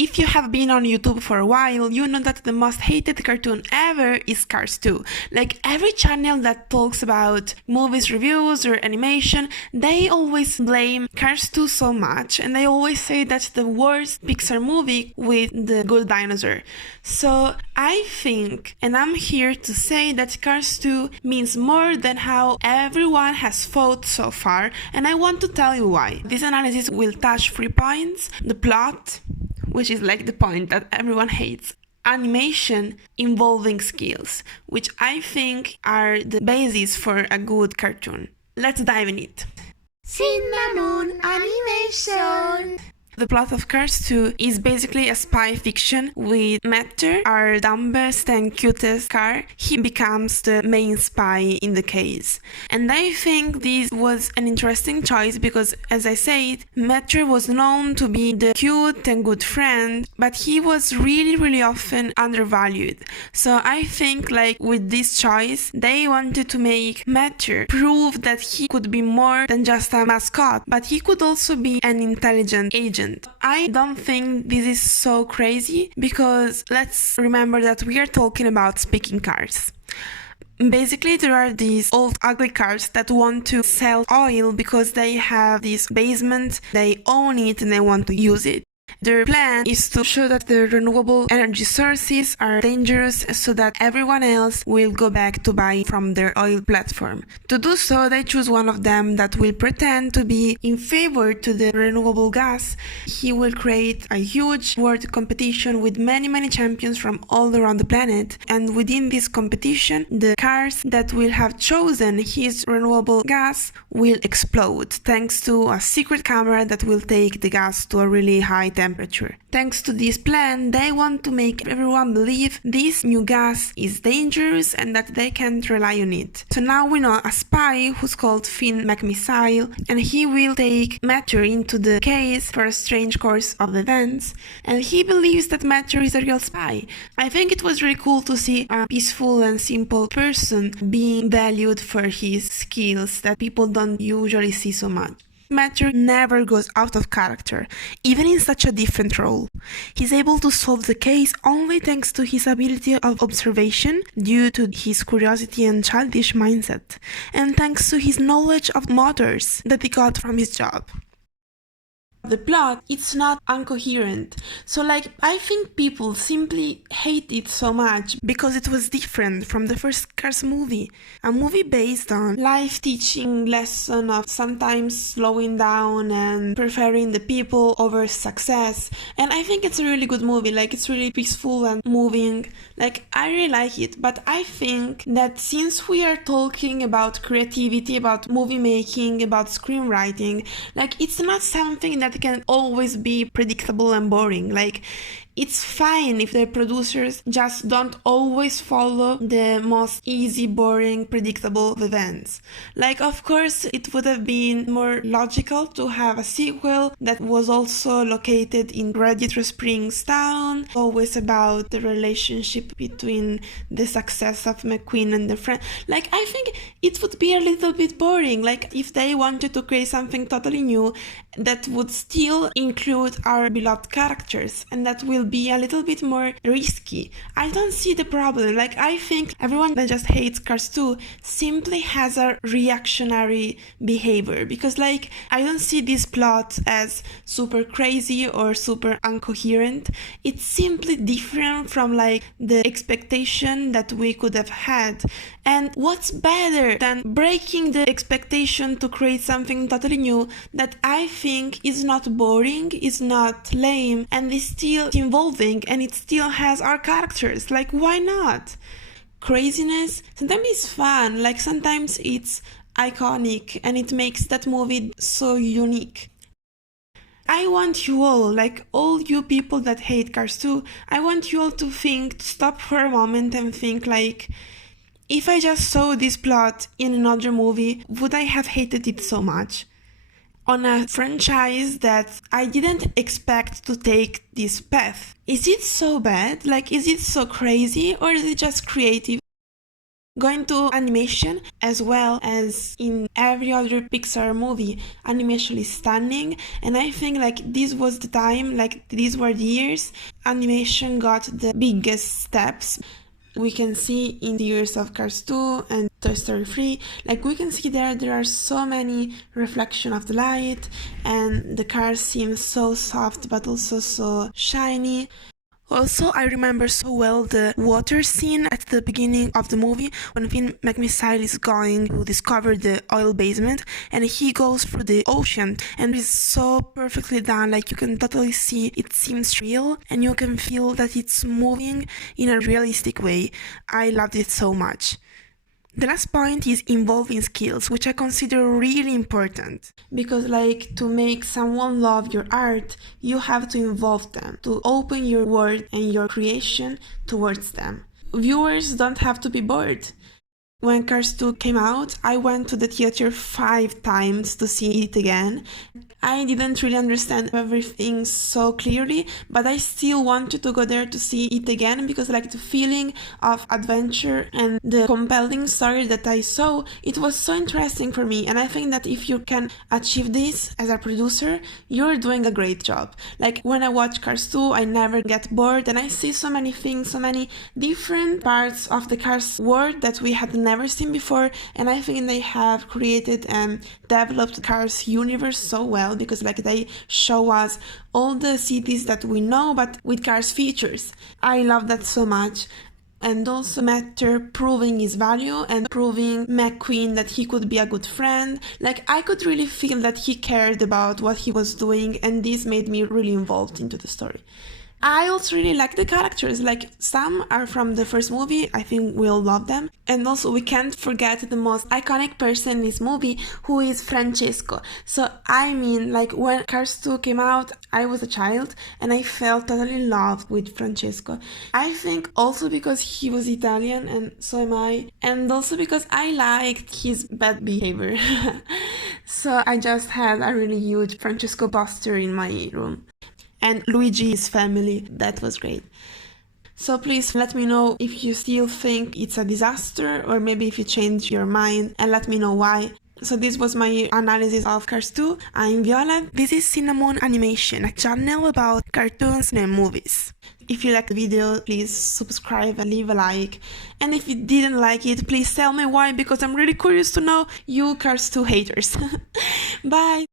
If you have been on YouTube for a while, you know that the most hated cartoon ever is Cars 2. Like every channel that talks about movies reviews or animation, they always blame Cars 2 so much, and they always say that's the worst Pixar movie with the good dinosaur. So I think, and I'm here to say that Cars 2 means more than how everyone has thought so far, and I want to tell you why. This analysis will touch 3 points: the plot, which is like the point that everyone hates, animation, involving skills, which I think are the basis for a good cartoon. Let's dive in it. Cinnamon Animation! The plot of Cars 2 is basically a spy fiction with Meteor, our dumbest and cutest car. He becomes the main spy in the case. And I think this was an interesting choice because, as I said, Meteor was known to be the cute and good friend, but he was really often undervalued. So I think like with this choice, they wanted to make Meteor prove that he could be more than just a mascot, but he could also be an intelligent agent. I don't think this is so crazy because let's remember that we are talking about speaking cars. Basically, there are these old ugly cars that want to sell oil because they have this basement, they own it and they want to use it. Their plan is to show that the renewable energy sources are dangerous so that everyone else will go back to buy from their oil platform. To do so, they choose one of them that will pretend to be in favor to the renewable gas. He will create a huge world competition with many champions from all around the planet, and within this competition, the cars that will have chosen his renewable gas will explode thanks to a secret camera that will take the gas to a really high temperature. Thanks to this plan, they want to make everyone believe this new gas is dangerous and that they can't rely on it. So now we know a spy who's called Finn McMissile, and he will take Meteor into the case for a strange course of events, and he believes that Meteor is a real spy. I think it was really cool to see a peaceful and simple person being valued for his skills that people don't usually see so much. Meteor never goes out of character, even in such a different role. He's able to solve the case only thanks to his ability of observation due to his curiosity and childish mindset, and thanks to his knowledge of motors that he got from his job. The plot, it's not incoherent, so I think people simply hate it so much because it was different from the first Cars movie, a movie based on life teaching lesson of sometimes slowing down and preferring the people over success, and I think it's a really good movie, it's really peaceful and moving, I really like it. But I think that since we are talking about creativity, about movie making, about screenwriting, it's not something that can always be predictable and boring. It's fine if the producers just don't always follow the most easy, boring, predictable events. Of course, it would have been more logical to have a sequel that was also located in Redditor Springs town, always about the relationship between the success of McQueen and the friend. I think it would be a little bit boring, if they wanted to create something totally new that would still include our beloved characters, and that will be a little bit more risky. I don't see the problem. I think everyone that just hates Cars 2 simply has a reactionary behavior, because I don't see this plot as super crazy or super incoherent. It's simply different from the expectation that we could have had. And what's better than breaking the expectation to create something totally new that I think is not boring, is not lame, and is still involving, and it still has our characters? Why not? Craziness sometimes is fun, sometimes it's iconic and it makes that movie so unique. I want you all you people that hate Cars 2, I want you all to stop for a moment and think if I just saw this plot in another movie, would I have hated it so much? On a franchise that I didn't expect to take this path. Is it so bad? Is it so crazy, or is it just creative? Going to animation, as well as in every other Pixar movie, animation is stunning, and I think like this was the time, like these were the years animation got the biggest steps. We can see in the years of Cars 2 and Toy Story 3, like we can see there are so many reflection of the light, and the cars seem so soft but also so shiny. Also, I remember so well the water scene at the beginning of the movie when Finn McMissile is going to discover the oil basement and he goes through the ocean, and it's so perfectly done, like you can totally see it seems real and you can feel that it's moving in a realistic way. I loved it so much. The last point is involving skills, which I consider really important. Because like to make someone love your art, you have to involve them, to open your world and your creation towards them. Viewers don't have to be bored. When Cars 2 came out, I went to the theater 5 times to see it again. I didn't really understand everything so clearly, but I still wanted to go there to see it again because like the feeling of adventure and the compelling story that I saw, it was so interesting for me, and I think that if you can achieve this as a producer, you're doing a great job. Like when I watch Cars 2, I never get bored and I see so many things, so many different parts of the Cars world that we had never seen before, and I think they have created and developed Cars universe so well because like they show us all the cities that we know but with Cars features. I love that so much. And also Matter proving his value and proving McQueen that he could be a good friend. Like I could really feel that he cared about what he was doing, and this made me really involved into the story. I also really like the characters, like some are from the first movie, I think we'll love them. And also we can't forget the most iconic person in this movie, who is Francesco. So I mean, like when Cars 2 came out, I was a child and I felt totally in love with Francesco. I think also because he was Italian and so am I, and also because I liked his bad behavior. So I just had a really huge Francesco poster in my room. And Luigi's family, that was great. So please let me know if you still think it's a disaster, or maybe if you change your mind, and let me know why. So this was my analysis of Cars 2. I'm Viola. This is Cinnamon Animation, a channel about cartoons and movies. If you liked the video, please subscribe and leave a like. And if you didn't like it, please tell me why, because I'm really curious to know you Cars 2 haters. Bye!